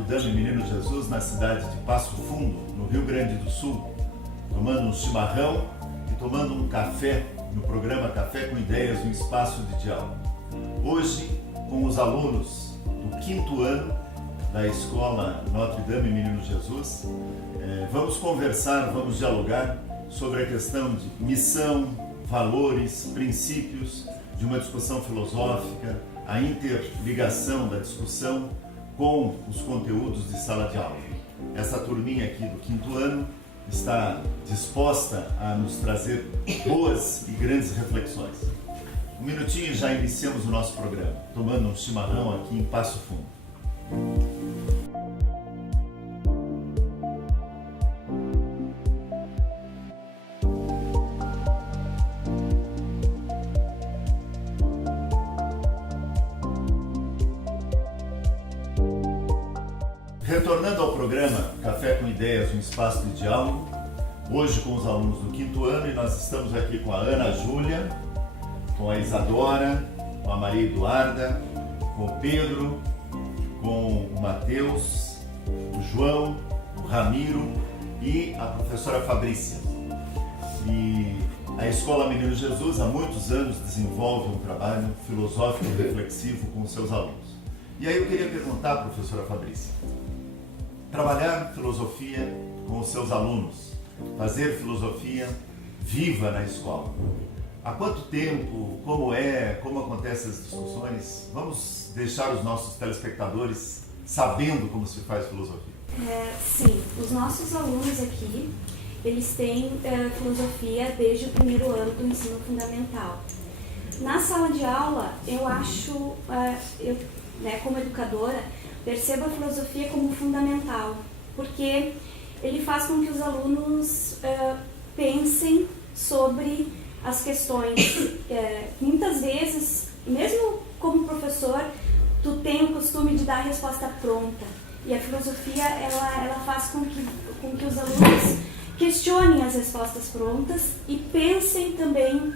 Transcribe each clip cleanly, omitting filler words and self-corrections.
Notre Dame Menino Jesus, na cidade de Passo Fundo, no Rio Grande do Sul, tomando um chimarrão e tomando um café no programa Café com Ideias, um espaço de diálogo. Hoje, com os alunos do 5º ano da Escola Notre Dame Menino Jesus, vamos conversar, vamos dialogar sobre a questão de missão, valores, princípios, de uma discussão filosófica, a interligação da discussão com os conteúdos de sala de aula. Essa turminha aqui do 5º ano está disposta a nos trazer boas e grandes reflexões. Um minutinho e já iniciamos o nosso programa, tomando um chimarrão aqui em Passo Fundo. Retornando ao programa Café com Ideias, um espaço de diálogo, hoje com os alunos do 5º ano, e nós estamos aqui com a Ana Júlia, com a Isadora, com a Maria Eduarda, com o Pedro, com o Matheus, o João, o Ramiro e a professora Fabrícia. E a Escola Menino Jesus há muitos anos desenvolve um trabalho filosófico e reflexivo com os seus alunos. E aí eu queria perguntar, professora Fabrícia, trabalhar filosofia com os seus alunos, fazer filosofia viva na escola. Há quanto tempo, como acontecem as discussões? Vamos deixar os nossos telespectadores sabendo como se faz filosofia. Sim, os nossos alunos aqui, eles têm filosofia desde o 1º ano do ensino fundamental. Na sala de aula, eu acho, como educadora, percebo a filosofia como fundamental, porque ele faz com que os alunos pensem sobre as questões. Muitas vezes, mesmo como professor, tu tem o costume de dar a resposta pronta, e a filosofia ela faz com que os alunos questionem as respostas prontas e pensem também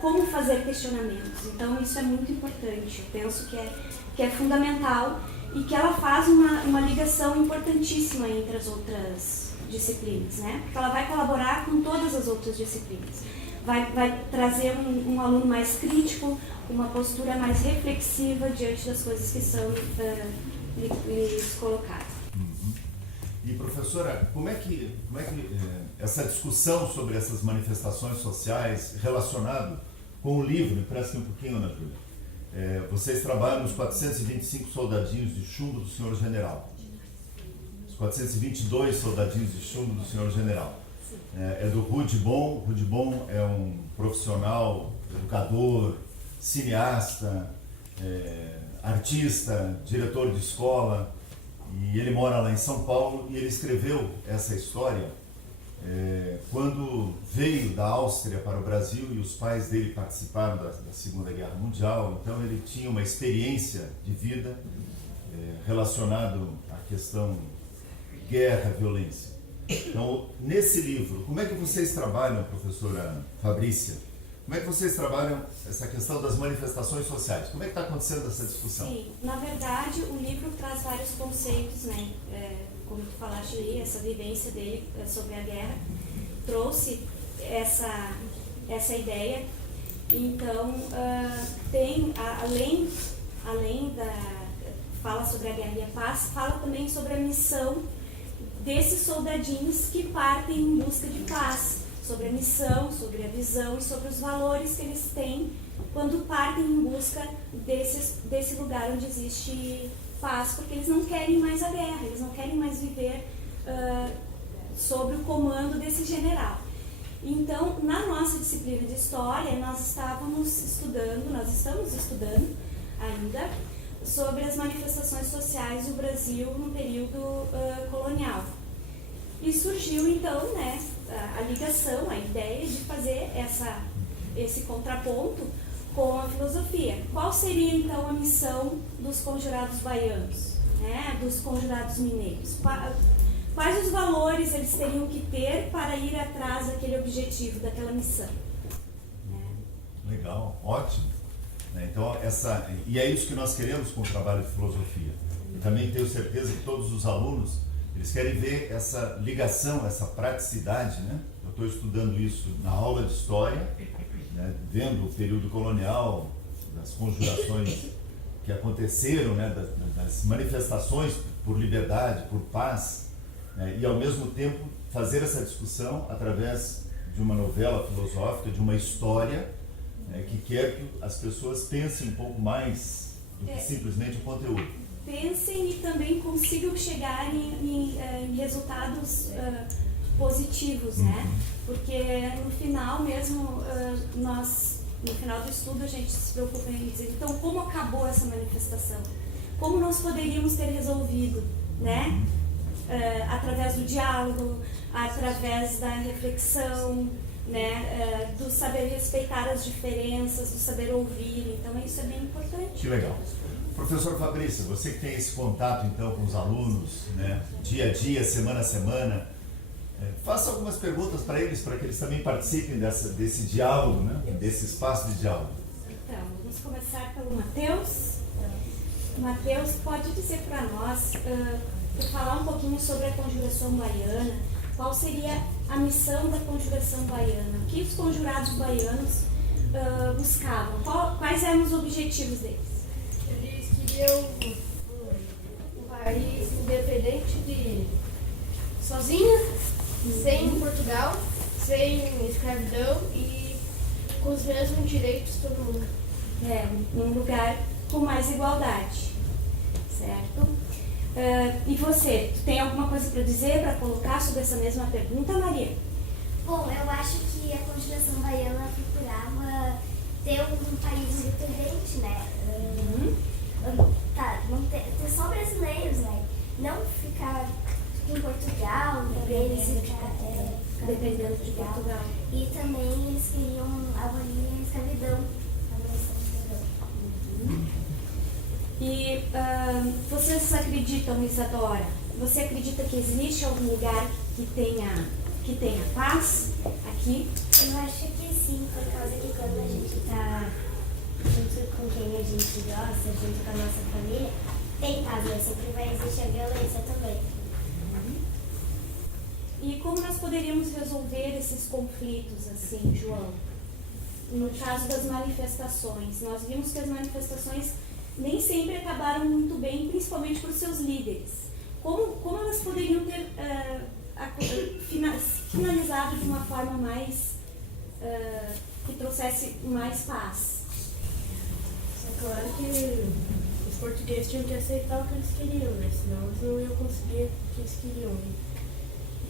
como fazer questionamentos. Então isso é muito importante, eu penso que é fundamental e que ela faz uma ligação importantíssima entre as outras disciplinas, né? Porque ela vai colaborar com todas as outras disciplinas. Vai trazer um aluno mais crítico, uma postura mais reflexiva diante das coisas que são lhes colocadas. E professora, como é que essa discussão sobre essas manifestações sociais relacionado com o livro, empresta um pouquinho, Ana Júlia, vocês trabalham os 425 soldadinhos de chumbo do senhor general, os 422 soldadinhos de chumbo do senhor general. É do Rude Bon. Rude Bon é um profissional, educador, cineasta, artista, diretor de escola, e ele mora lá em São Paulo, e ele escreveu essa história quando veio da Áustria para o Brasil, e os pais dele participaram da Segunda Guerra Mundial. Então ele tinha uma experiência de vida relacionado à questão guerra, violência. Então, nesse livro, como é que vocês trabalham, professora Fabrícia? Como é que vocês trabalham essa questão das manifestações sociais? Como é que está acontecendo essa discussão? Sim, na verdade, o livro traz vários conceitos, né? Como tu falaste aí, essa vivência dele sobre a guerra, trouxe essa ideia. Então, tem, além da fala sobre a guerra e a paz, fala também sobre a missão desses soldadinhos que partem em busca de paz, sobre a missão, sobre a visão e sobre os valores que eles têm quando partem em busca desse lugar onde existe paz, porque eles não querem mais a guerra, eles não querem mais viver sob o comando desse general. Então, na nossa disciplina de História, nós estamos estudando ainda sobre as manifestações sociais do Brasil no período colonial. E surgiu então, né, a ligação, a ideia de fazer esse contraponto com a filosofia. Qual seria então a missão dos conjurados baianos, né, dos conjurados mineiros? Quais os valores eles teriam que ter para ir atrás daquele objetivo, daquela missão? Legal, ótimo. Então, e é isso que nós queremos com o trabalho de filosofia. E também tenho certeza que todos os alunos, eles querem ver essa ligação, essa praticidade, né? Eu estou estudando isso na aula de História, né? Vendo o período colonial, das conjurações que aconteceram, né? Das manifestações por liberdade, por paz, né? E ao mesmo tempo fazer essa discussão através de uma novela filosófica, de uma história, né? Que quer que as pessoas pensem um pouco mais do que simplesmente o conteúdo. Pensem e também consigam chegar em resultados positivos, né? Porque no final mesmo, no final do estudo, a gente se preocupa em dizer, então, como acabou essa manifestação? Como nós poderíamos ter resolvido, né? Através do diálogo, através da reflexão, né? Do saber respeitar as diferenças, do saber ouvir. Então, isso é bem importante. Que legal. Professor Fabrício, você que tem esse contato então com os alunos, né? Dia a dia, semana a semana, faça algumas perguntas para eles também participem desse diálogo, né? Desse espaço de diálogo. Então, vamos começar pelo Matheus. Matheus, pode dizer para nós, falar um pouquinho sobre a conjuração baiana, qual seria a missão da conjuração baiana? O que os conjurados baianos buscavam? Quais eram os objetivos deles? Eles queriam um país independente sozinha, sem Portugal, sem escravidão e com os mesmos direitos todo mundo. Um lugar com mais igualdade, certo? E você, tu tem alguma coisa para dizer, para colocar sobre essa mesma pergunta, Maria? Bom, eu acho que a conjuração baiana procurava ter um país independente, né? Ter só brasileiros, né? Não ficar em Portugal, eles ficar Dependendo de Portugal. E também eles queriam abolir a escravidão. E vocês acreditam, Isadora? Você acredita que existe algum lugar que tenha paz aqui? Eu acho que sim, por causa que quando a gente está junto com quem a gente gosta, junto com a nossa família, tem paz, mas sempre vai existir a violência também. E como nós poderíamos resolver esses conflitos, assim, João? No caso das manifestações, nós vimos que as manifestações nem sempre acabaram muito bem, principalmente por seus líderes. Como elas poderiam ter finalizado de uma forma mais que trouxesse mais paz? É claro que os portugueses tinham que aceitar o que eles queriam, né? Senão eles não iam conseguir o que eles queriam.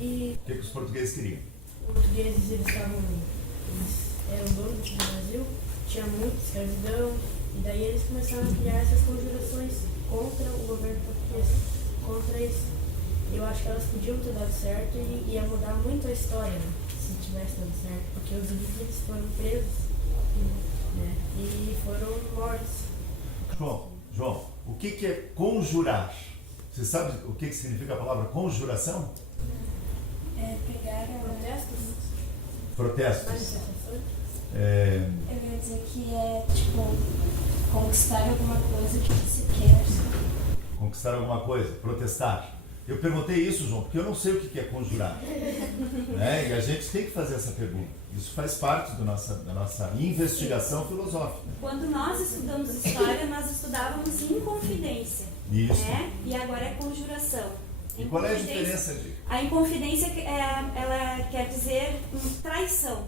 E O que os portugueses queriam? os portugueses, eles eram donos do Brasil, tinha muita escravidão, e daí eles começaram a criar essas conjurações contra o governo português, contra isso. Eu acho que elas podiam ter dado certo e ia mudar muito a história, né? Se tivesse dado certo, porque os líderes foram presos, né? E foram mortos. João, o que é conjurar? Você sabe o que significa a palavra conjuração? Pegar Protestos. Manifestações. eu ia dizer que é tipo conquistar alguma coisa que você quer. Conquistar alguma coisa, protestar. Eu perguntei isso, João, porque eu não sei o que é conjurar. Né? E a gente tem que fazer essa pergunta. Isso faz parte da nossa investigação filosófica. Quando nós estudamos história, nós estudávamos inconfidência. Isso. Né? E agora é conjuração. E qual é a diferença de... A inconfidência, ela quer dizer traição.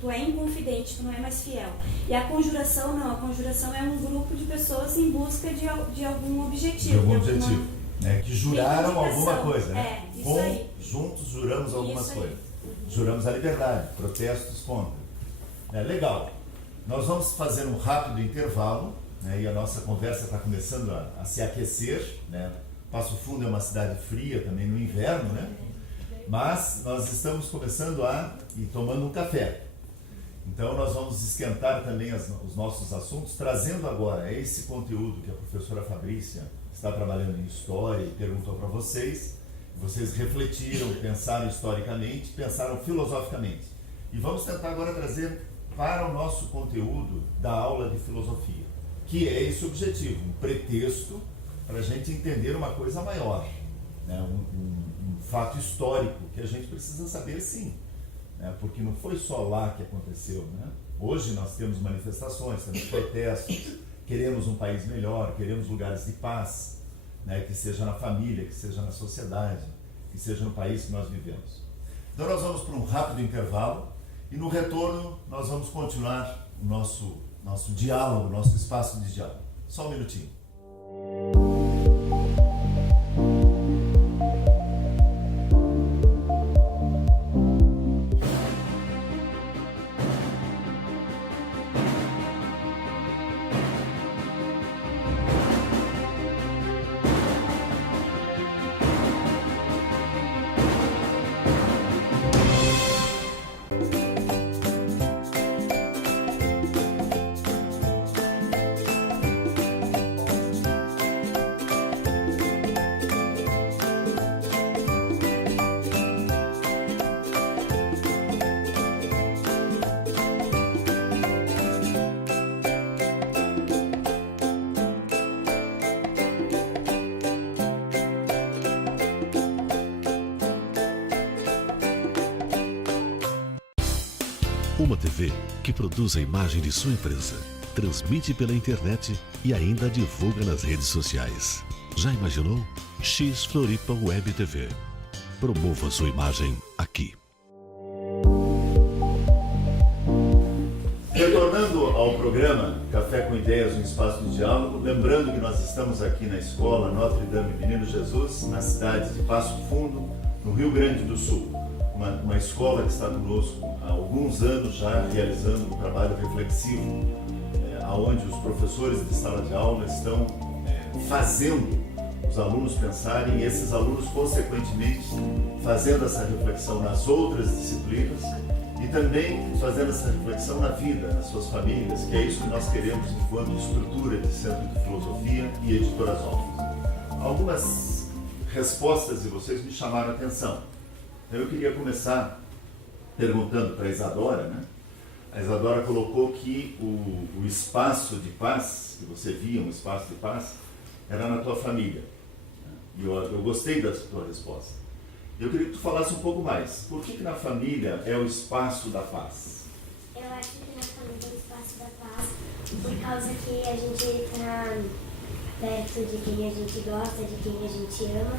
Tu é inconfidente, tu não é mais fiel. E a conjuração não. A conjuração é um grupo de pessoas em busca de algum objetivo. De algum objetivo. Né? Que juraram alguma coisa. Né? Isso aí. Juntos juramos algumas Isso aí. coisas. Juramos a liberdade, protestos contra. Legal. Nós vamos fazer um rápido intervalo, né? E a nossa conversa está começando a se aquecer. Né? Passo Fundo é uma cidade fria também no inverno, né? Mas nós estamos começando e tomando um café. Então nós vamos esquentar também os nossos assuntos, trazendo agora esse conteúdo que a professora Fabrícia está trabalhando em história e perguntou para vocês. Vocês refletiram, pensaram historicamente, pensaram filosoficamente. E vamos tentar agora trazer para o nosso conteúdo da aula de filosofia, que é esse objetivo, um pretexto para a gente entender uma coisa maior, né? Um fato histórico que a gente precisa saber sim, né? Porque não foi só lá que aconteceu, né? Hoje nós temos manifestações, temos protestos, queremos um país melhor, queremos lugares de paz, né? Que seja na família, que seja na sociedade, que seja no país que nós vivemos. Então nós vamos para um rápido intervalo e no retorno nós vamos continuar o nosso diálogo, nosso espaço de diálogo. Só um minutinho. Uma TV que produz a imagem de sua empresa, transmite pela internet e ainda divulga nas redes sociais. Já imaginou? X Floripa Web TV. Promova sua imagem aqui. Retornando ao programa Café com Ideias, um espaço de diálogo, lembrando que nós estamos aqui na escola Notre Dame Menino Jesus, na cidade de Passo Fundo, no Rio Grande do Sul. Uma escola que está conosco há alguns anos já realizando um trabalho reflexivo, onde os professores de sala de aula estão fazendo os alunos pensarem e esses alunos, consequentemente, fazendo essa reflexão nas outras disciplinas e também fazendo essa reflexão na vida, nas suas famílias, que é isso que nós queremos enquanto estrutura de Centro de Filosofia e Editoras Novas. Algumas respostas de vocês me chamaram a atenção. Eu queria começar perguntando para a Isadora, né? A Isadora colocou que o espaço de paz, que você via, um espaço de paz, era na tua família. E eu gostei da tua resposta. Eu queria que tu falasse um pouco mais. Por que na família é o espaço da paz? Eu acho que na família é o espaço da paz por causa que a gente está perto de quem a gente gosta, de quem a gente ama.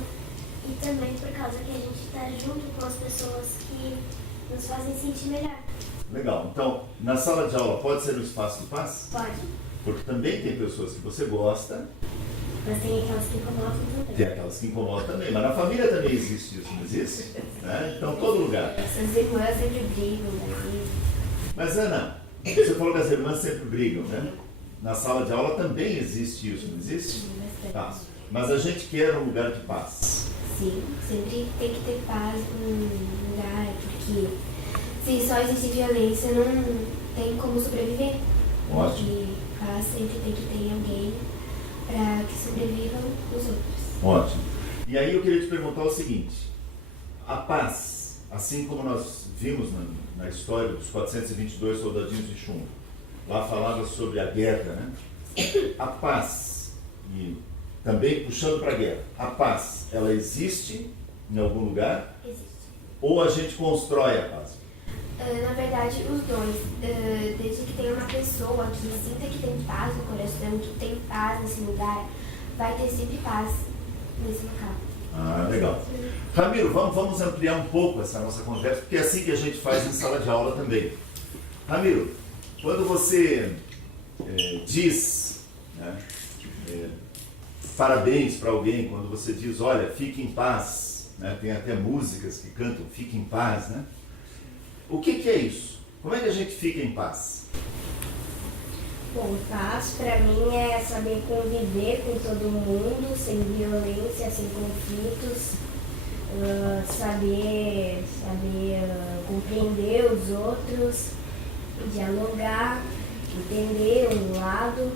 E também por causa que a gente está junto com as pessoas que nos fazem sentir melhor. Legal. Então, na sala de aula pode ser um espaço de paz? Pode. Porque também tem pessoas que você gosta. Mas tem aquelas que incomodam também. Tem aquelas que incomodam também. Mas na família também existe isso, não existe? Né? Então, todo lugar. Essas irmãs sempre brigam, né? Mas, Ana, você falou que as irmãs sempre brigam, né? Na sala de aula também existe isso, não existe? Tá. Mas a gente quer um lugar de paz. Sim, sempre tem que ter paz num lugar, porque se só existe violência, não tem como sobreviver. Ótimo. E paz sempre tem que ter alguém para que sobrevivam os outros. Ótimo. E aí eu queria te perguntar o seguinte: a paz, assim como nós vimos na história dos 422 soldadinhos de chumbo, lá falava sobre a guerra, né? A paz, e também puxando para a guerra, a paz, ela existe em algum lugar? Existe. Ou a gente constrói a paz? Na verdade, os dois. Desde que tenha uma pessoa que sinta que tem paz no coração, que tem paz nesse lugar, vai ter sempre paz nesse local. Ah, legal. Ramiro, vamos ampliar um pouco essa nossa conversa, porque é assim que a gente faz em sala de aula também. Ramiro, quando você diz, né, parabéns para alguém, quando você diz, olha, fique em paz, né, tem até músicas que cantam, fique em paz, né? O que é isso? Como é que a gente fica em paz? Bom, paz para mim é saber conviver com todo mundo, sem violência, sem conflitos, saber compreender os outros, dialogar, entender um lado,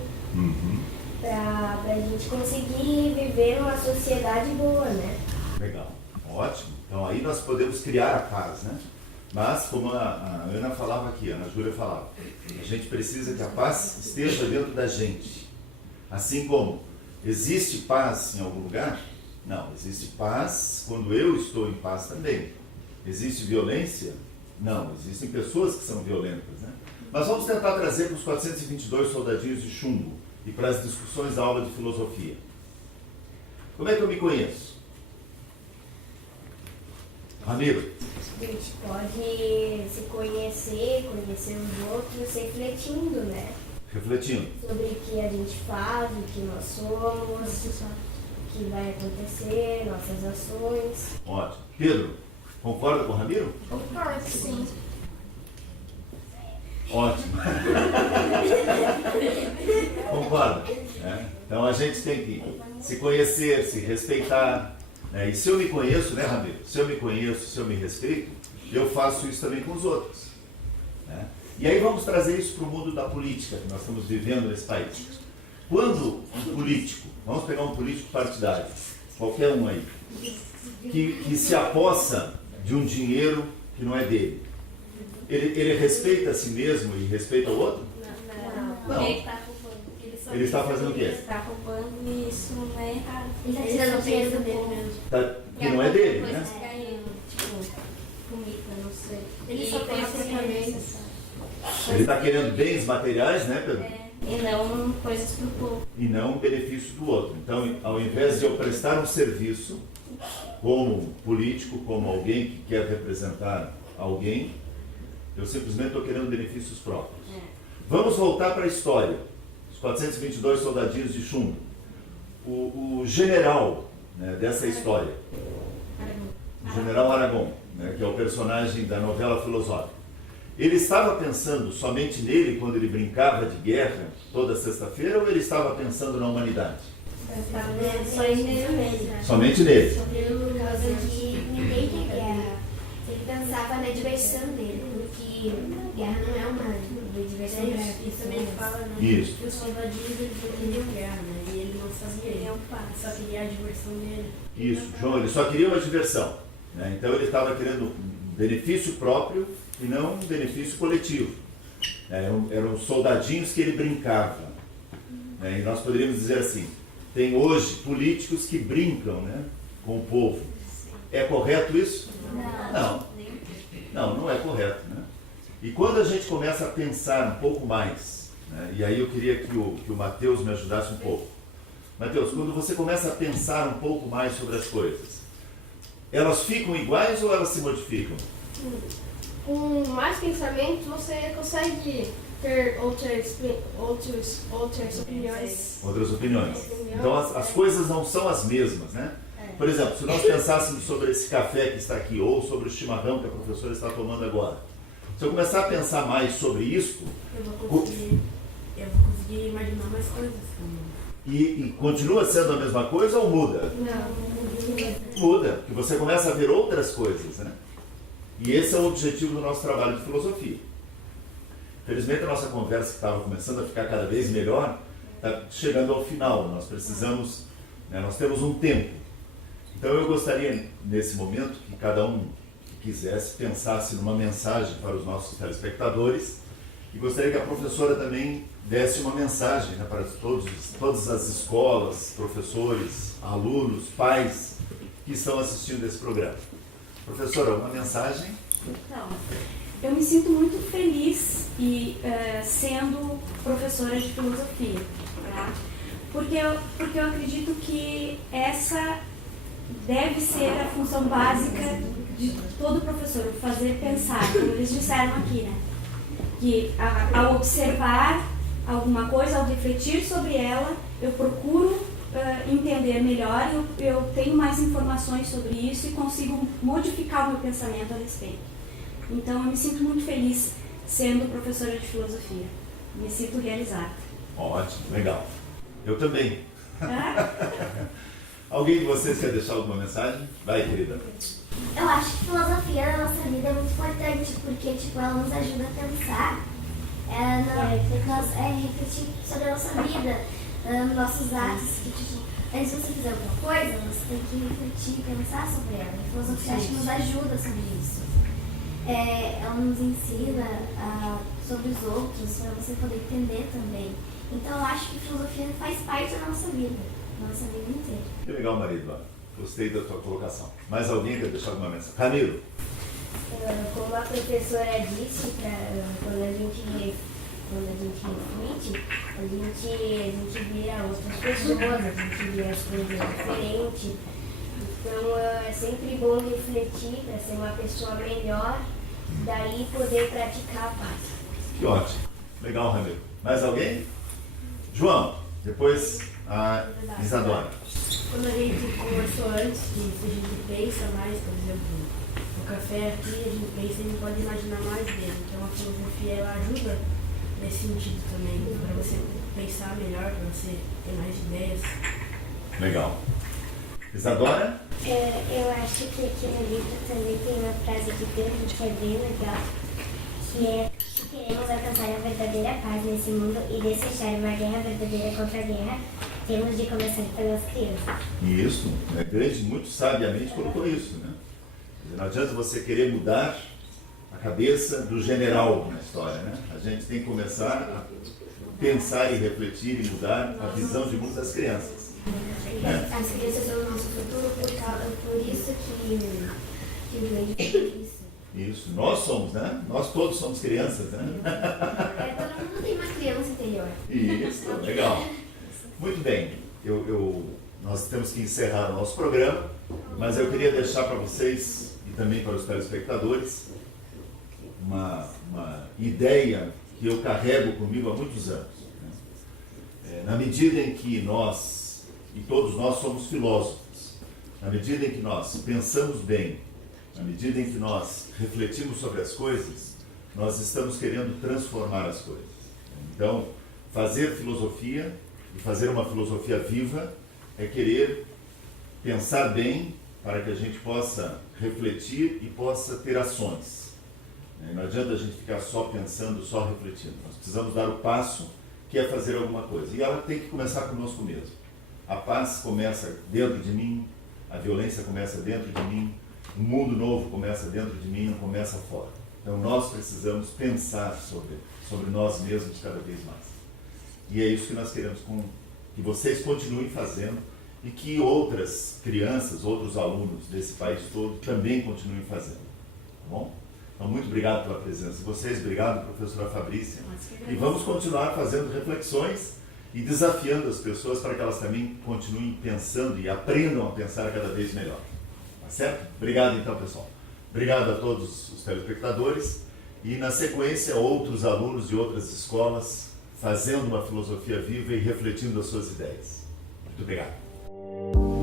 para a gente conseguir viver uma sociedade boa, né? Legal, ótimo. Então aí nós podemos criar a paz, né? Mas, como a Ana falava aqui, a Ana Júlia falava, a gente precisa que a paz esteja dentro da gente. Assim como Existe paz em algum lugar? Não. Existe paz quando eu estou em paz também. Existe violência? Não. Existem pessoas que são violentas, né? Mas vamos tentar trazer para os 422 soldadinhos de chumbo e para as discussões da aula de filosofia. Como é que eu me conheço? Ramiro? A gente pode se conhecer os outros refletindo, né? Refletindo. Sobre o que a gente faz, o que nós somos, o que vai acontecer, nossas ações. Ótimo. Pedro, concorda com o Ramiro? Concordo, sim. Ótimo. Concorda? Então a gente tem que se conhecer, se respeitar. E se eu me conheço, né, Ramiro? Se eu me conheço, se eu me respeito, eu faço isso também com os outros. E aí vamos trazer isso para o mundo da política que nós estamos vivendo nesse país. Quando um político, vamos pegar um político partidário, qualquer um aí, que se apossa de um dinheiro que não é dele, ele respeita a si mesmo e respeita o outro? Não. Ele está fazendo o quê? Ele está roubando e isso não é errado. Ele está tirando o dinheiro dele mesmo. Que não é dele, Coisa né? pra ele, tipo, comida, não sei. Ele só pensa também. Ele está querendo bens materiais, né, Pedro? E não coisas pro povo. E não o benefício do outro. Então, ao invés de eu prestar um serviço como político, como alguém que quer representar alguém, eu simplesmente estou querendo benefícios próprios. Vamos voltar para a história. Os 422 soldadinhos de chumbo. O general, né, dessa história, o general Aragão, né, que é o personagem da novela filosófica, ele estava pensando somente nele quando ele brincava de guerra toda sexta-feira, ou ele estava pensando na humanidade? Somente nele. Por causa de ninguém quer guerra. Ele pensava na diversão dele, porque guerra não é uma diversão gratuita. Isso também fala, né? Isso. Que os soldadinhos eles não queriam guerra, né? E ele não fazia isso. Só queria a diversão dele. Isso, João, ele só queria uma diversão, né? Então ele estava querendo um benefício próprio e não um benefício coletivo. Eram soldadinhos que ele brincava. E nós poderíamos dizer assim, tem hoje políticos que brincam, né, com o povo. É correto isso? Não é correto, né? E quando a gente começa a pensar um pouco mais, né, e aí eu queria que o Matheus me ajudasse um pouco. Matheus, quando você começa a pensar um pouco mais sobre as coisas, elas ficam iguais ou elas se modificam? Com mais pensamento, você consegue ter outras opiniões. Outras opiniões. Então as coisas não são as mesmas, né? Por exemplo, se nós pensássemos sobre esse café que está aqui, ou sobre o chimarrão que a professora está tomando agora, se eu começar a pensar mais sobre isso, Eu vou conseguir imaginar mais coisas. e continua sendo a mesma coisa ou muda? Muda, porque você começa a ver outras coisas, né? E esse é o objetivo do nosso trabalho de filosofia. Felizmente a nossa conversa, que estava começando a ficar cada vez melhor, está chegando ao final. Nós precisamos, né, nós temos um tempo. Então eu gostaria, nesse momento, que cada um que quisesse pensasse numa mensagem para os nossos telespectadores, e gostaria que a professora também desse uma mensagem, né, para todas as escolas, professores, alunos, pais que estão assistindo esse programa. Professora, uma mensagem? Então, eu me sinto muito feliz sendo professora de filosofia, tá? Porque eu acredito que essa deve ser a função básica de todo professor, fazer pensar, como eles disseram aqui, né? Que ao observar alguma coisa, ao refletir sobre ela, eu procuro entender melhor, eu tenho mais informações sobre isso e consigo modificar o meu pensamento a respeito. Então eu me sinto muito feliz sendo professora de filosofia. Me sinto realizada. Ótimo, legal. Eu também. Alguém de vocês quer deixar alguma mensagem? Vai, querida. Eu acho que filosofia na nossa vida é muito importante, porque ela nos ajuda a pensar, refletir sobre a nossa vida, nossos atos, que antes de você fazer alguma coisa, você tem que refletir e pensar sobre ela. A filosofia acho que nos ajuda sobre isso. Ela nos ensina sobre os outros, para você poder entender também. Então eu acho que filosofia faz parte da nossa vida. nossa vida inteira. Que legal, Marília. Gostei da tua colocação. Mais alguém quer deixar alguma mensagem? Ramiro. Como a professora disse, quando a gente reflete, a gente vira outras pessoas, a gente vê as coisas diferentes. Então é sempre bom refletir para ser uma pessoa melhor, daí poder praticar a paz. Que ótimo. Legal, Ramiro. Mais alguém? João, depois a Isadora. Quando a gente conversou antes, se a gente pensa mais, por exemplo, no café aqui, a gente pensa e a gente pode imaginar mais dele. Então a filosofia ela ajuda nesse sentido também, para você pensar melhor, para você ter mais ideias. Legal. Isadora? Eu acho que aqui no livro também tem uma frase de Deus que é bem legal, que é: se queremos alcançar a verdadeira paz nesse mundo e desfechar uma guerra verdadeira contra a guerra, temos de começar pelas crianças. Isso, né? Grande muito sabiamente colocou isso, né? Não adianta você querer mudar a cabeça do general na história, né? A gente tem que começar a pensar e refletir e mudar a visão de mundo das crianças. As crianças são o nosso futuro, por isso que o grande isso. Isso, nós somos, né? Nós todos somos crianças, né? Todo mundo tem uma criança interior. Isso, legal. Muito bem, nós temos que encerrar o nosso programa, mas eu queria deixar para vocês e também para os telespectadores uma ideia que eu carrego comigo há muitos anos. Né? Na medida em que nós, e todos nós somos filósofos, na medida em que nós pensamos bem, na medida em que nós refletimos sobre as coisas, nós estamos querendo transformar as coisas. Então, fazer filosofia e fazer uma filosofia viva é querer pensar bem para que a gente possa refletir e possa ter ações. Não adianta a gente ficar só pensando, só refletindo. Nós precisamos dar o passo que é fazer alguma coisa. E ela tem que começar conosco mesmo. A paz começa dentro de mim, a violência começa dentro de mim, um mundo novo começa dentro de mim, não começa fora. Então nós precisamos pensar sobre nós mesmos cada vez mais. E é isso que nós queremos que vocês continuem fazendo e que outras crianças, outros alunos desse país todo também continuem fazendo. Tá bom? Então, muito obrigado pela presença de vocês, obrigado, professora Fabrícia. E vamos continuar fazendo reflexões e desafiando as pessoas para que elas também continuem pensando e aprendam a pensar cada vez melhor. Tá certo? Obrigado, então, pessoal. Obrigado a todos os telespectadores e, na sequência, outros alunos de outras escolas fazendo uma filosofia viva e refletindo as suas ideias. Muito obrigado.